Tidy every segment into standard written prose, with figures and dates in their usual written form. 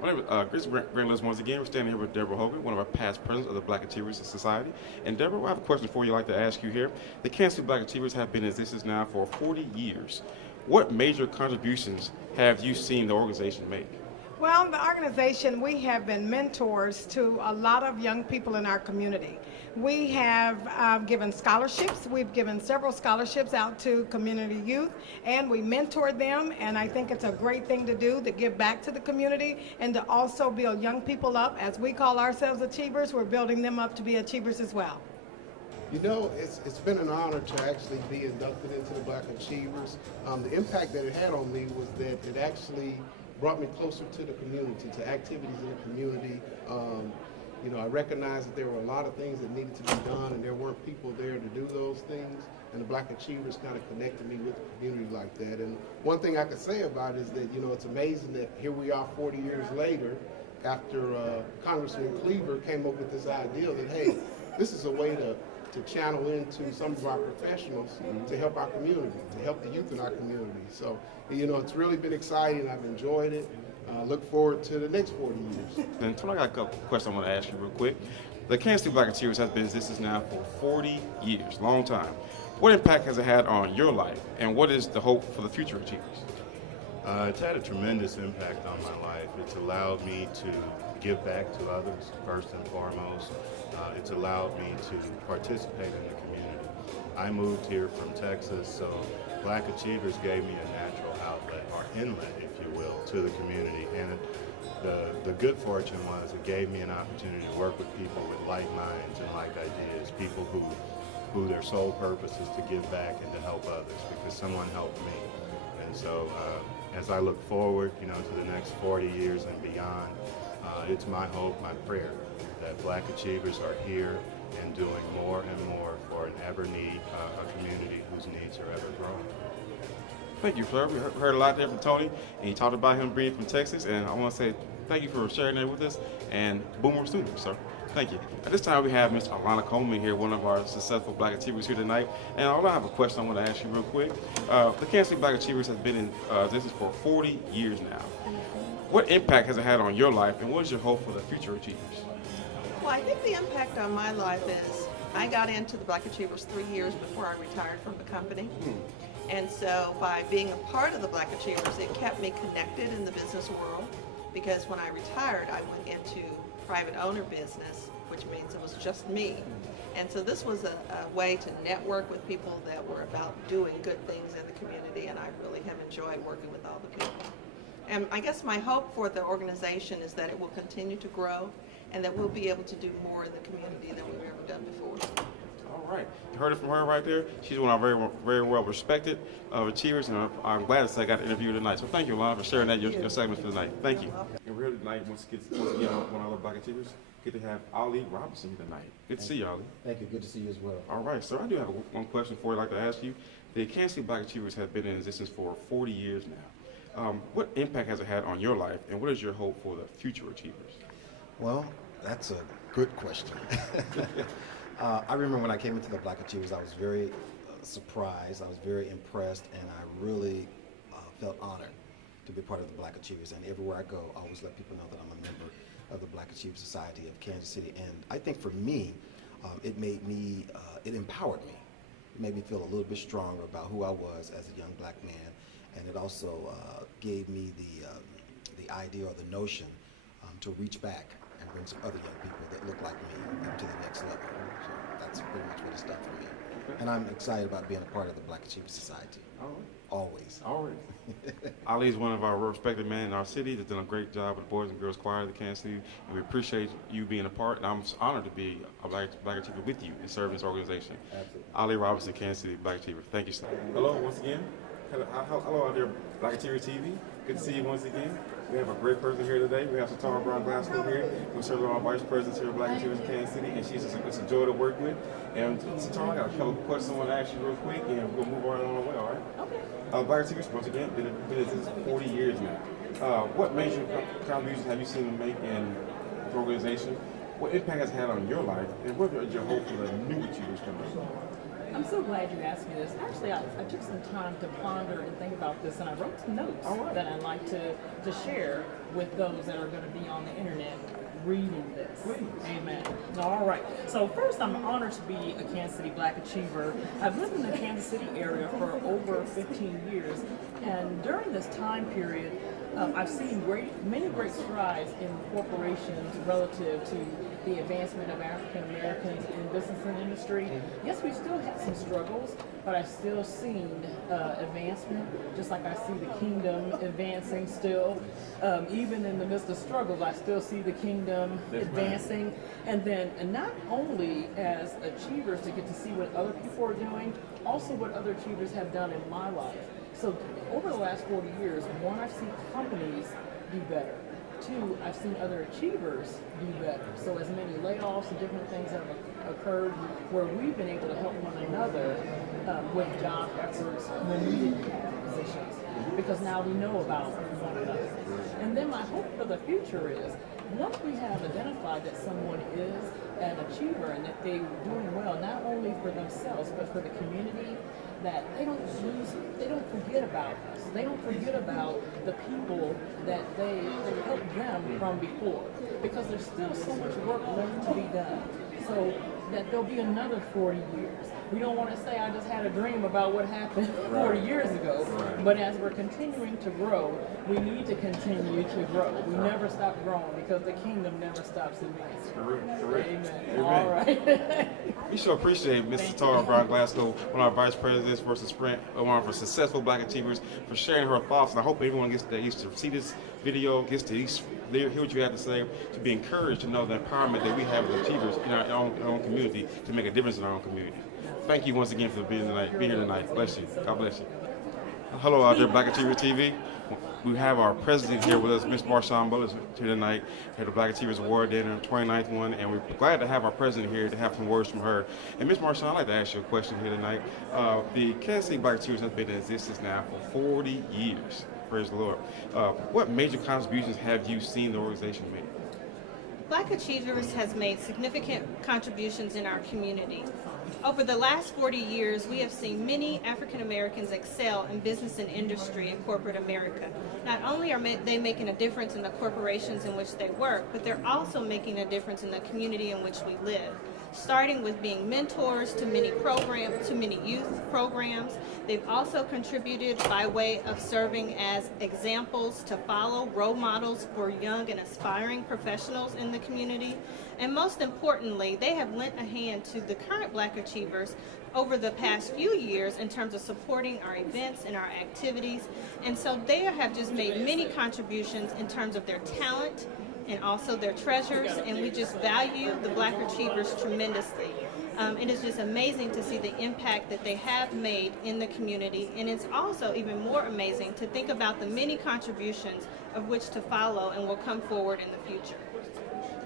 My name is Chris Grand List once again. We're standing here with Deborah Hogan, one of our past presidents of the Black Achievers Society. And Deborah, I have a question for you I'd like to ask you here. The Kansas City Black Achievers have been in existence now for 40 years. What major contributions have you seen the organization make? Well, the organization, we have been mentors to a lot of young people in our community. We have given scholarships. We've given several scholarships out to community youth, and we mentor them. And I think it's a great thing to do to give back to the community and to also build young people up. As we call ourselves achievers, we're building them up to be achievers as well. You know, it's been an honor to actually be inducted into the Black Achievers. The impact that it had on me was that it actually brought me closer to the community, to activities in the community. You know, I recognized that there were a lot of things that needed to be done, and there weren't people there to do those things. And the Black Achievers kind of connected me with the community like that. And one thing I could say about it is that, you know, it's amazing that here we are 40 years later, after Congressman Cleaver came up with this idea that, hey, this is a way to channel into some of our professionals to help our community, to help the youth in our community. So, you know, it's really been exciting. I've enjoyed it. Look forward to the next 40 years. And Tony, I got a couple questions I want to ask you real quick. The Kansas City Black Achievers has been in existence now for 40 years, long time. What impact has it had on your life, and what is the hope for the future achievers? It's had a tremendous impact on my life. It's allowed me to give back to others, first and foremost. It's allowed me to participate in the community. I moved here from Texas, so Black Achievers gave me a natural outlet, or inlet, if you will, to the community. And the good fortune was it gave me an opportunity to work with people with like minds and like ideas, people who their sole purpose is to give back and to help others because someone helped me. And so as I look forward, you know, to the next 40 years and beyond, it's my hope, my prayer, that Black Achievers are here and doing more and more for an a community whose needs are ever growing. Thank you, sir. We heard a lot there from Tony, and he talked about him being from Texas, and I want to say thank you for sharing that with us, and Boomer students, sir. Thank you. At this time, we have Ms. Alana Coleman here, one of our successful Black Achievers here tonight. And I have a question I want to ask you real quick. The Kansas City Black Achievers has been in existence for 40 years now. What impact has it had on your life, and what is your hope for the future achievers? Well, I think the impact on my life is I got into the Black Achievers 3 years before I retired from the company. And so by being a part of the Black Achievers, it kept me connected in the business world because when I retired, I went into private owner business, which means it was just me. And so this was a way to network with people that were about doing good things in the community, and I really have enjoyed working with all the people. And I guess my hope for the organization is that it will continue to grow and that we'll be able to do more in the community than we've ever done before. All right. You heard it from her right there. She's one of our very well respected achievers, and I'm glad to say I got to interview her tonight. So thank you, Alana, for sharing that your segment for tonight. Thank you. And we're here tonight once again, one of our Black Achievers. Get to have Ali Robinson tonight. Good to see you, Ali. Thank you. Good to see you as well. All right, sir. I do have one question for you I'd like to ask you. The Kansas City Black Achievers have been in existence for 40 years now. What impact has it had on your life, and what is your hope for the future achievers? Well, that's a good question. I remember when I came into the Black Achievers, I was very surprised, I was very impressed, and I really felt honored to be part of the Black Achievers. And everywhere I go, I always let people know that I'm a member of the Black Achievers Society of Kansas City. And I think for me, it empowered me. It made me feel a little bit stronger about who I was as a young black man. And it also gave me the idea or the notion to reach back and bring some other young people that look like me up to the next level. So that's pretty much what it's done for me. And I'm excited about being a part of the Black Achievers Society. All right. Always. All right. Ali is one of our respected men in our city. He's done a great job with the Boys and Girls Choir of the Kansas City, and we appreciate you being a part. And I'm honored to be a Black Achiever with you and serve this organization. Absolutely. Ali Robinson, Kansas City Black Achiever. Thank you, sir. Hello, once again. Hello out there, Black Achiever TV. Good to see you once again. We have a great person here today. We have Satara Brown Glasgow here, who's serves our vice president here at Black Achievers in Kansas City, and she's it's a joy to work with. And Satara, I got a couple of questions I want to ask you real quick, and we'll move right on our way, all right? Okay. Black Achievers, once again, been in this 40 years now. What major contributions have you seen them make in the organization? What impact has it had on your life, and what is your hope for the new achievers coming up? I'm so glad you asked me this. Actually, I took some time to ponder and think about this, and I wrote some notes that I'd like to share. with those that are going to be on the internet reading this. Amen. All right. So first, I'm honored to be a Kansas City Black Achiever. I've lived in the Kansas City area for over 15 years, and during this time period, I've seen many great strides in corporations relative to the advancement of African Americans in business and industry. Yes, we still have some struggles, but I've still seen advancement, just like I see the kingdom advancing still. Even in the midst of struggles, I still see the kingdom advancing. And not only as achievers to get to see what other people are doing, also what other achievers have done in my life. So over the last 40 years, one, I've seen companies do better. Two, I've seen other achievers do better. So as many layoffs and different things have occurred where we've been able to help one another with job efforts when we didn't have positions, because now we know about one another. And then my hope for the future is, once we have identified that someone is an achiever and that they're doing well, not only for themselves, but for the community, that they don't forget about us. They don't forget about the people that they helped them from before, because there's still so much work left to be done. So that there'll be another 40 years. We don't want to say, I just had a dream about what happened 40 years ago, but as we're continuing to grow, we need to continue to grow. We never stop growing, because the kingdom never stops advancing. Correct. Amen. All right. We sure appreciate Mrs. Tara Brown Glasgow, one of our vice presidents for Sprint, one of our successful Black Achievers, for sharing her thoughts. And I hope everyone gets to see this video, gets to hear what you have to say, to be encouraged to know the empowerment that we have as achievers in our own community to make a difference in our own community. Thank you once again for being here tonight. Bless you. God bless you. Hello out there, Black Achiever TV. We have our president here with us, Ms. Marshawn Butler, here tonight at the Black Achievers Award dinner, 29th one, and we're glad to have our president here to have some words from her. And Ms. Marshawn, I'd like to ask you a question here tonight. The Kansas City Black Achievers has been in existence now for 40 years. Praise the Lord. What major contributions have you seen the organization make? Black Achievers has made significant contributions in our community. Over the last 40 years, we have seen many African Americans excel in business and industry in corporate America. Not only are they making a difference in the corporations in which they work, but they're also making a difference in the community in which we live. Starting with being mentors to many youth programs. They've also contributed by way of serving as examples to follow, role models for young and aspiring professionals in the community. And most importantly, they have lent a hand to the current Black Achievers over the past few years in terms of supporting our events and our activities. And so they have just made many contributions in terms of their talent and also their treasures, and we just value the Black Achievers tremendously. It is just amazing to see the impact that they have made in the community, and it's also even more amazing to think about the many contributions of which to follow and will come forward in the future.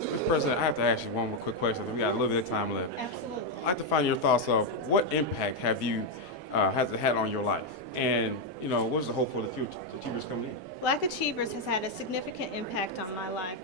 Mr. President, I have to ask you one more quick question. We got a little bit of time left. Absolutely. I'd like to find your thoughts of what impact has it had on your life, and what is the hope for the future? The Achievers coming in. Black Achievers has had a significant impact on my life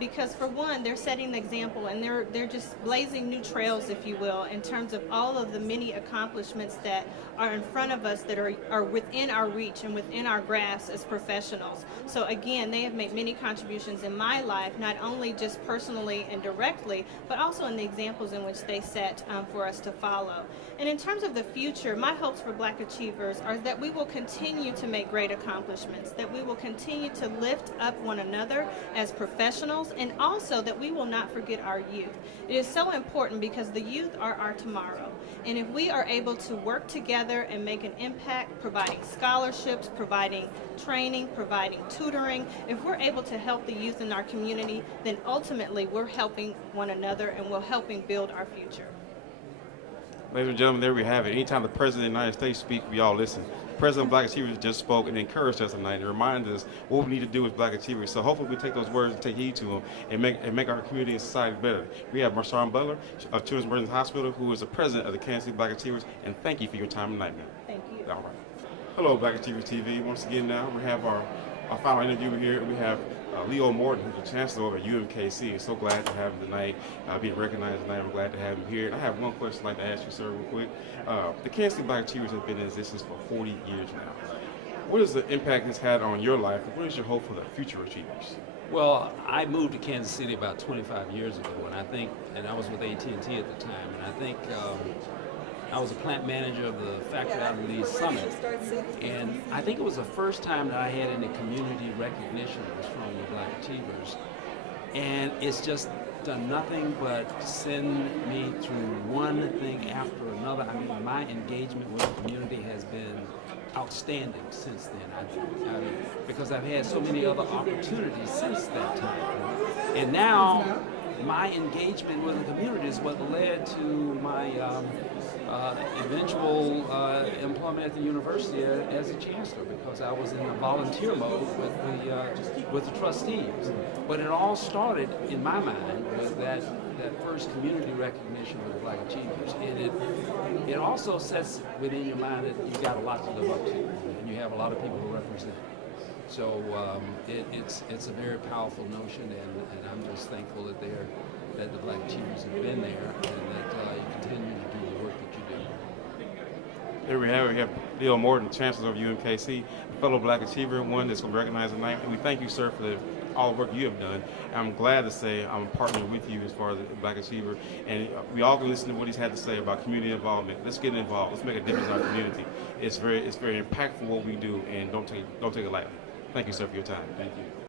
because, for one, they're setting the example, and they're just blazing new trails, if you will, in terms of all of the many accomplishments that are in front of us that are within our reach and within our grasp as professionals. So again, they have made many contributions in my life, not only just personally and directly, but also in the examples in which they set for us to follow. And in terms of the future, my hopes for Black Achievers are that we will continue to make great accomplishments, that we will continue to lift up one another as professionals, and also that we will not forget our youth. It is so important because the youth are our tomorrow. And if we are able to work together and make an impact, providing scholarships, providing training, providing tutoring, if we're able to help the youth in our community, then ultimately we're helping one another and we're helping build our future. Ladies and gentlemen, there we have it. Anytime the President of the United States speaks, we all listen. President of Black Achievers just spoke and encouraged us tonight and reminded us what we need to do as Black Achievers. So hopefully we take those words and take heed to them and make our community and society better. We have Marshawn Butler of Children's Emergency Hospital, who is the president of the Kansas City Black Achievers, and thank you for your time tonight, ma'am. Thank you. All right. Hello, Black Achievers TV. Once again now, we have our final interview here. We have Leo Morton, who's the chancellor of UMKC. So glad to have him tonight, being recognized tonight. I'm glad to have him here. And I have one question I'd like to ask you, sir, real quick. The Kansas City Black Achievers have been in existence for 40 years now. what is the impact it's had on your life? What is your hope for the future achievers? Well, I moved to Kansas City about 25 years ago, and I was with AT&T at the time, and I think I was a plant manager of the factory out in Lee's Summit, and I think it was the first time that I had any community recognition was from the Black Achievers, and it's just done nothing but send me through one thing after another. I mean, my engagement with the community has been outstanding since then, because I've had so many other opportunities since that time. And now, my engagement with the community is what led to my eventual employment at the university as a chancellor, because I was in a volunteer mode with the trustees. But it all started, in my mind, with that first community recognition of the Black Achievers. And it also sets within your mind that you've got a lot to live up to, and you have a lot of people to represent. So it's a very powerful notion, and I'm just thankful that the Black Achievers have been there, and that you continue to do the work that you do. There we have it. We have Leo Morton, Chancellor of UMKC, a fellow Black Achiever, one that's going to be recognized tonight. And we thank you, sir, for all the work you have done. And I'm glad to say I'm partnering with you as far as the Black Achiever. And we all can listen to what he's had to say about community involvement. Let's get involved. Let's make a difference in our community. It's very impactful what we do, and don't take it lightly. Thank you, sir, for your time. Thank you.